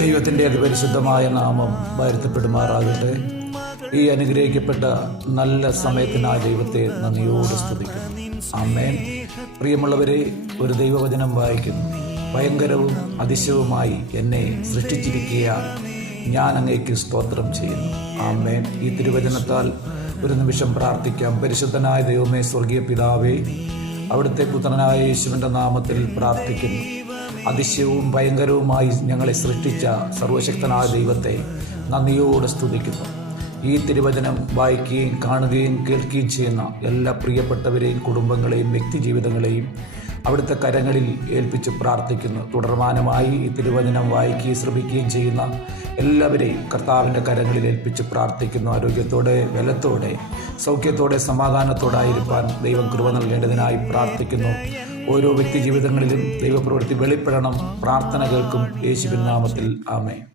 ദൈവത്തിൻ്റെ അതിപരിശുദ്ധമായ നാമം വാഴ്ത്തപ്പെടുമാറാകട്ടെ. ഈ അനുഗ്രഹിക്കപ്പെട്ട നല്ല സമയത്തിനായി ദൈവത്തെ നന്ദിയോട് സ്തുതിക്കുന്നു. ആമേൻ. പ്രിയമുള്ളവരെ, ഒരു ദൈവവചനം വായിക്കുന്നു. ഭയങ്കരവും അതിശയവുമായി എന്നെ സൃഷ്ടിച്ചിരിക്കുകയാൽ ഞാൻ അങ്ങേക്ക് സ്തോത്രം ചെയ്യുന്നു. ആമേൻ. ഈ തിരുവചനത്താൽ ഒരു നിമിഷം പ്രാർത്ഥിക്കാം. പരിശുദ്ധനായ ദൈവമേ, സ്വർഗീയ പിതാവേ, അവിടുത്തെ പുത്രനായ യേശുവിൻ്റെ നാമത്തിൽ പ്രാർത്ഥിക്കുന്നു. അതിശയവും ഭയങ്കരവുമായി ഞങ്ങളെ സൃഷ്ടിച്ച സർവശക്തനായ ദൈവത്തെ നന്ദിയോടെ സ്തുതിക്കുന്നു. ഈ തിരുവചനം വായിക്കുകയും കാണുകയും കേൾക്കുകയും ചെയ്യുന്ന എല്ലാ പ്രിയപ്പെട്ടവരെയും കുടുംബങ്ങളെയും വ്യക്തിജീവിതങ്ങളെയും അവിടുത്തെ കരങ്ങളിൽ ഏൽപ്പിച്ച് പ്രാർത്ഥിക്കുന്നു. തുടർമാനമായി ഈ തിരുവചനം വായിക്കുകയും ശ്രമിക്കുകയും ചെയ്യുന്ന എല്ലാവരെയും കർത്താവിൻ്റെ കരങ്ങളിൽ ഏൽപ്പിച്ച് പ്രാർത്ഥിക്കുന്നു. ആരോഗ്യത്തോടെ, ബലത്തോടെ, സൗഖ്യത്തോടെ, സമാധാനത്തോടായിരിക്കാൻ ദൈവം കൃപ നൽകേണ്ടതിനായി പ്രാർത്ഥിക്കുന്നു. ഓരോ വ്യക്തി ജീവിതങ്ങളിലും ദൈവപ്രവൃത്തി വെളിപ്പെടണം. പ്രാർത്ഥന കേൾക്കും. യേശുവിൻ നാമത്തിൽ ആമേൻ.